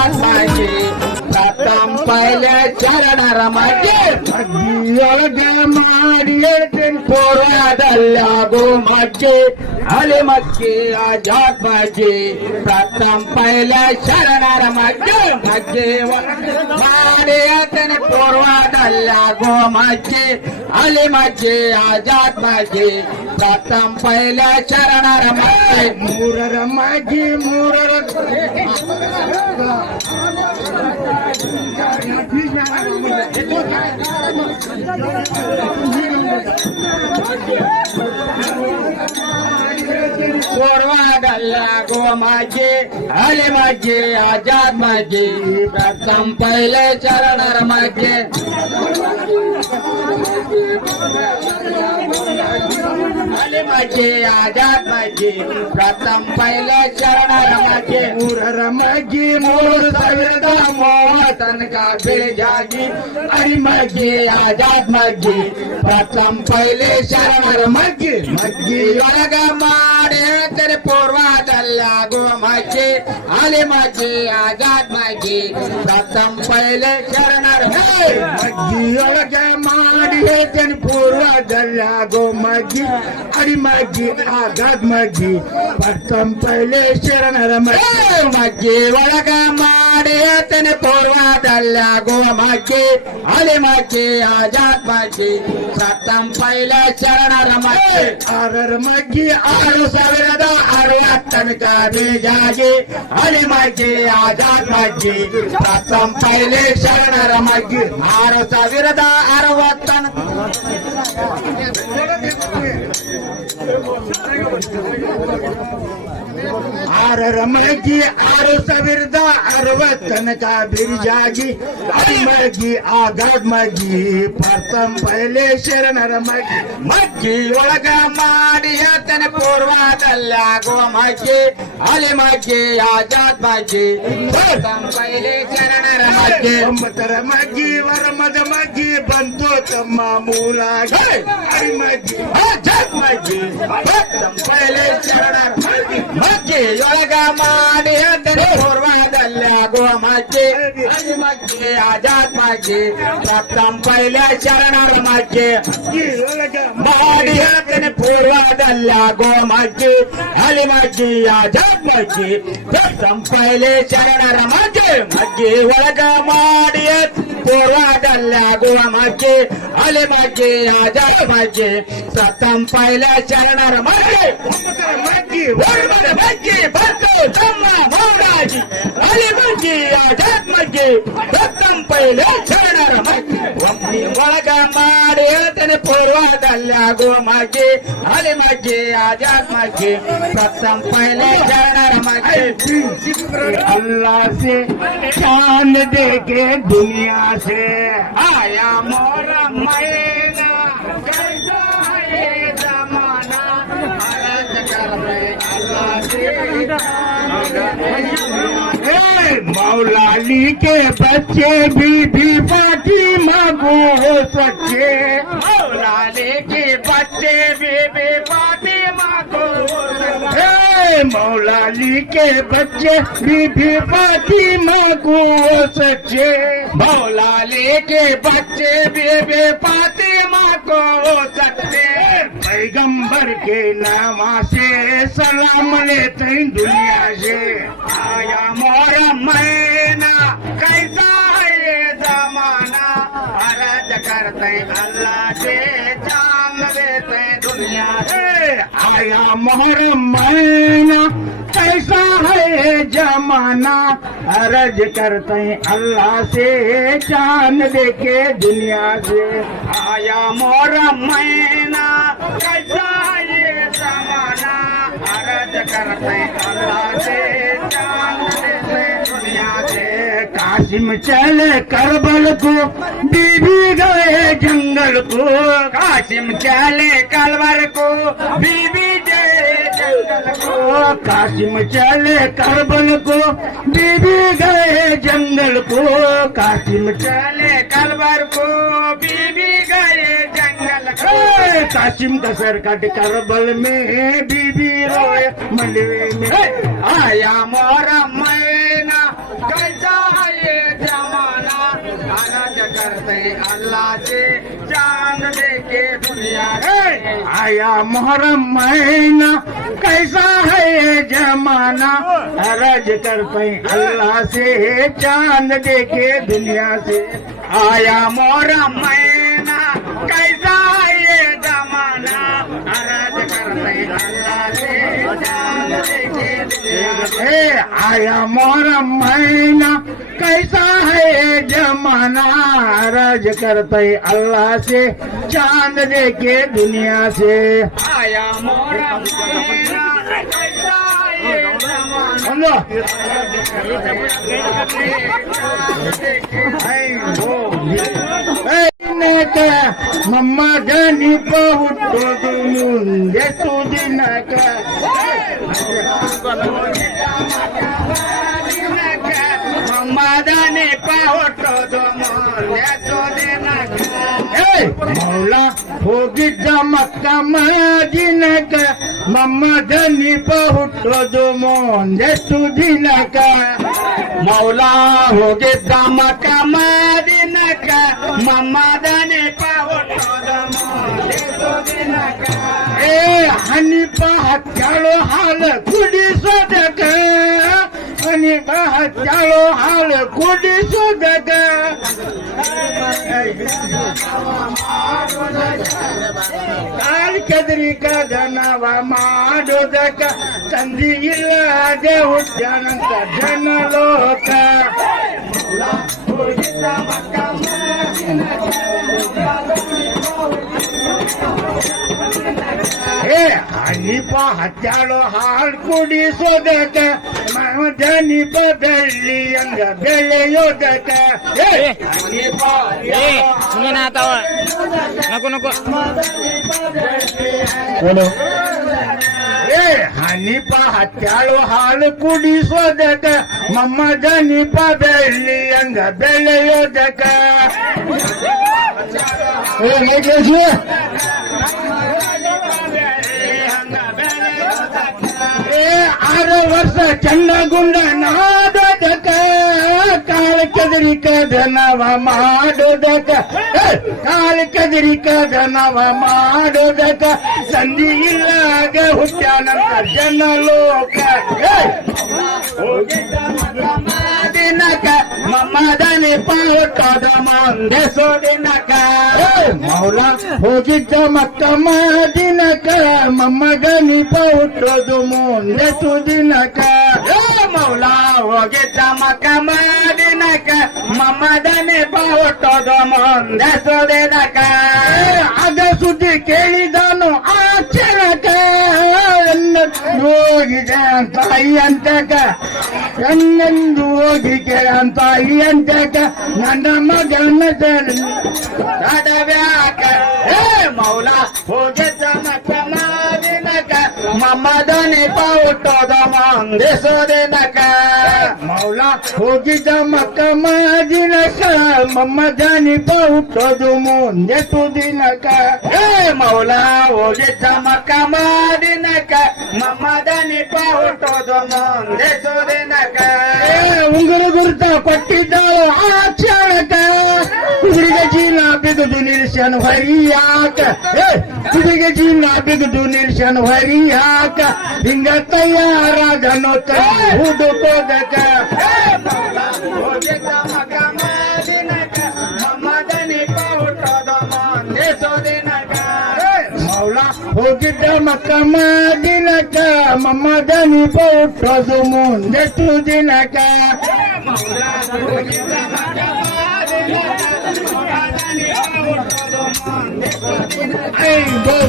आजाद माझे प्रथम पहिले चरणार माझे पोरादल्ला गो माझे आले मक्के आजाद माझे प्रथम पहिले शरणार माझे माझे पोरवादल्ला गो माझे आले माझे आजाद माझे प्रथम पहिले शरणार माझे मुरर माझे मुरर पोरवादल्ला गो माझे आले माझे आजाद माझे प्रथम पहिले चरणार माझे आले माझे आजाद माझे प्रथम पहिले चरणार माझे मुरर माझे मोर सविरदा मोहतन का बेजागी अरे माझे आजाद माझे प्रथम पहिले शरणार माझे माझे ಒಳಗ ಮಾಡಿ ಹೇಳ್ತಾರೆ ಪೂರ್ವದಲ್ಲ ಗೋ माझे आले माझे आजाद माझे प्रथम पहिले शरणार माझी ಒಳಗ ಮಾಡಿ ಹೇಳ್ತಾನೆ ಪೂರ್ವದಲ್ಲ ಗೋ माझे अरे माझे आजाद माझे प्रथम पहिले शरणार माझे ಒಳಗ ಮಾಡಿ ಹೇಳ್ತಾನೆ ಪೂರ್ವದಲ್ಲ ಗೋ माझे आले माझे आजाद माझे प्रथम पहिले शरणार माझे आरर माझे 6060 ತನಕ ಬೇಜಾಗಿ ಅಲೆ माझे आजाद माझे प्रथम पहिले शरणार माझे 6060 ಆರರ माझे 6060 ತನಕ ಬಿರ್ಜಾಗಿ ಅಲೆ माझे आजाद माझे प्रथम पहिले शरणार माझे ಒಳಗ ಮಾಡಿ ಹೇಳ್ತಾನೆ ಪೂರ್ವದಲ್ಲ ಗೋ माझे आले माझे आजाद माझे प्रथम पहिले शरणार माझे 9ರ माझे ವರಮದ माझे ಬಂತು ತಮ್ಮ ಮೂಲಾಗಿ अरे माझे आजाद माझे प्रथम पहिले शरणार माझे ಒಳಗ ಮಾಡಿ ಹೇಳ್ತಾನೆ ಪೂರ್ವದಲ್ಲ ಗೋ माझे आले माझे आजाद माझे प्रथम पहिले शरणार माझे ಮಾಡಿ ಹೇಳ್ತಾನೆ ಪೂರ್ವದಲ್ಲ ಗೋ माझे आले माझे आजाद माझे प्रथम पहिले शरणार माझे ಒಳಗ ಮಾಡಿ ಪೂರ್ವದಲ್ಲ ಗೋ माझे आले माझे आजाद माझे प्रथम पहिले शरणार माझे ಬಂತು ತಮ್ಮ ಮೌರಾಜಿ आले माझे आजाद माझे प्रथम पहिले शरणार माझे ಒಳಗ ಮಾಡಿ ಹೇಳ್ತಾನೆ ಪೂರ್ವದಲ್ಲ ಗೋ माझे आले माझे आजाद माझे प्रथम पहिले शरणार माझे अल्लाह से चांद देखे दुनिया से आया मोरा मैना कैसा है जमाना अलग कर अल्लाह से मौलाली के बच्चे बीबी फातिमा को सच्चे मौलाली के बच्चे बीबी फातिमा को मौलाली के बच्चे बीबी फातिमा को सच्चे मौलाली के बच्चे बीबी फातिमा को सच्चे पैगंबर के नामा से सलाम लेते हैं दुनिया से आया मोरा मैना कैसा है ये जमाना अर्ज करते अल्लाह से जान देते दुनिया से आया मोरा मैना कैसा है ये जमाना अर्ज करते अल्लाह से जान दे के दुनिया से आया मोरा मैना कैसा है ये जमाना अर्ज करते अल्लाह से जान देते दुनिया से कासिम चले करबल को बीबी गए जंगल को कासिम चले करबल को बीबी गए जंगल को कासिम चले करबल को बीबी गए जंगल को कासिम चले करबल को बीबी गए जंगल को कासिम का सर कट करबल में बीबी रोए मंडवे में आया मोरा मैना कैसा करते अल्लाह से चांद देखे दुनिया से। आया मुहर्रम महीना कैसा है ये जमाना, अर्ज करते अल्लाह से चांद देखे दुनिया से। आया मुहर्रम महीना कैसा है ये जमाना, अर्ज करते अल्लाह से चांद देखे दुनिया से। आया मुहर्रम महीना कैसा है ये जमाना, अर्ज करते अल्लाह से चांद देखे दुनिया से। आया मुहर्रम महीना कैसा है ये जमाना, समझो मम्मा जानी ಹುಟ್ಟೋದು ಮುಂದೆಷ್ಟು ದಿನಕ ಮಮ್ಮದನೆ ಹುಟ್ಟೋದು ಮುಂದೆಷ್ಟು ದಿನಕ। ಮೌಲ ಹೋಗಿದ್ದ ಮಕ್ಕ ಮದಿನಕ, ಮಮ್ಮದನಿ ಹುಟ್ಟೋದು ಮುಂದೆಷ್ಟು ದಿನಕ। ಮೌಲ ಹೋಗಿದ್ದ ಮಕ್ಕ ಮದಿನಕ, ಮಮ್ಮದನೆ ಹುಟ್ಟೋದು ಮುಂದೆಷ್ಟು ದಿನಕ। ಏ ಹನಿಪ ಹತ್ತಾಳು ಹಾಲು ಕುಡಿಸೋದಕ, ಹನಿಪ ಹತ್ತಾಳು ಹಾಲು ಕುಡಿಸೋದಕ। ಕಾಲ್ ಕೆದರಿ ಕದನವ ಮಾಡೋದಕ, ತಂದಿ ಇಲ್ಲದೆ ಹುಟ್ಟ್ಯಾನಂತ ಜನಲೋಕ। ಏ ಹನಿಪ ಹತ್ತಾಳು ಹಾಲು ಕುಡಿಸೋದಕ, ದನಿಪ ಬೆಳ್ಳಿ ಹಂಗ ಬೆಳೆಯೋದಕ। Hindi natawa. Naku. ಏ ಹನಿಪ ಹತ್ತಾಳು ಹಾಲು ಕುಡಿಸೋದಕ, ಮಮ್ಮ ದನಿಪ ಬೆಳ್ಳಿ ಹಂಗ ಬೆಳೆಯೋದಕ। ಏ 6 ವರ್ಷ ಚಂಡಗುಂಡ ನಾದೋದಕ, ಕಾಳ ಕೆದರಿ ಕದನವ ಮಾಡೋದಕ, ಕಾಳ ಕೆದರಿ ಕದನವ ಮಾಡೋದಕ, ಸಂಧಿ ಇಲ್ಲಾಗ ಹುಟ್ಟ್ಯಾನಂತ ಜನಲೋಕ। ದಿನಕ ಮಮ್ಮದನೆ ಹುಟ್ಟೋದು ಮುಂದೆಷ್ಟು ದಿನಕ। ಮೌಲ ಹೋಗಿದ್ದ ಮಕ್ಕ ಮದಿನಕ, ಮಮ್ಮಗನಿಪ ಹುಟ್ಟೋದು ಮುಂದೆಷ್ಟು ದಿನಕ। ಮೌಲ ಹೋಗಿದ್ದ ಮಕ್ಕ ಮದಿನಕ, ಮಮ್ಮದನೆ ಹುಟ್ಟೋದು ಮುಂದೆಷ್ಟು ದಿನಕ। ಆಗ ಸುದ್ದಿ ಕೇಳಿದನು ಆ ಕ್ಷಣಕ, ಹೋಗಿದೆ ತಾಯಿ ಅಂತಕ, ಎನ್ನೊಂದು ಹೋಗಿ ತಾಯಿ ಅಂತಕ, ನನ್ನ ಮಗನ ತಡವ್ಯಾಕ ಮೌಲ ಹೋಗಿದ್ದ ಮಕ್ಕ ಮದಿನಕ, ಮಮ್ಮದನೆ ಹುಟ್ಟೋದು ಮುಂದೆಷ್ಟು ದಿನಕ। ಮೌಲ ಹೋಗಿದ್ದ ಮಕ್ಕ ಮದಿನಕ, ಮಮ್ಮದನಿಪ ಹುಟ್ಟೋದು ಮುಂದೆಷ್ಟು ದಿನಕ। ಮೌಲ ಹೋಗಿದ್ದ ಮಕ್ಕ ಮದಿನಕ, ಮಮ್ಮದನೆ ಹುಟ್ಟೋದು ಮುಂದೆಷ್ಟು ದಿನಕ। ಉಂಗುರ ಗುರುತ ಕೊಟ್ಟಿದ್ದಾಳು ಆ ಕ್ಷಣಕ, ಕುದುರೆಗೆ ಚೀಲ ಬಿಗುದು ನಿಲ್ಸನು ಹರಿಯಾಕ, ಕುದುರೆಗೆ ಚೀಲ ಬಿಗುದು ನಿಲ್ಸನು ಹರಿಯಾಕ, ಹಿಂಗ ತಯಾರಾದನು ಕೈ ಹುಡುಕೋದಕ। ಹೋಗಿದ್ದ ಮಕ್ಕ ಮದಿನಕ, ಮಮ್ಮದನೆ ಹುಟ್ಟೋದು ಮುಂದೆಷ್ಟು ದಿನಕ। ಮೌಲ ಹೋಗಿದ್ದ ಮಕ್ಕ ಮದಿನಕ, ಮಮ್ಮದನಿಪ ಹುಟ್ಟೋದು ಮುಂದೆಷ್ಟು ದಿನಕ। ಮೌಲ ಹೋಗಿದ್ದ ಮಕ್ಕ ಮದಿನಕ, ಮಮ್ಮದನೆ ಹುಟ್ಟೋದು ಮುಂದೆಷ್ಟು ದಿನಕ।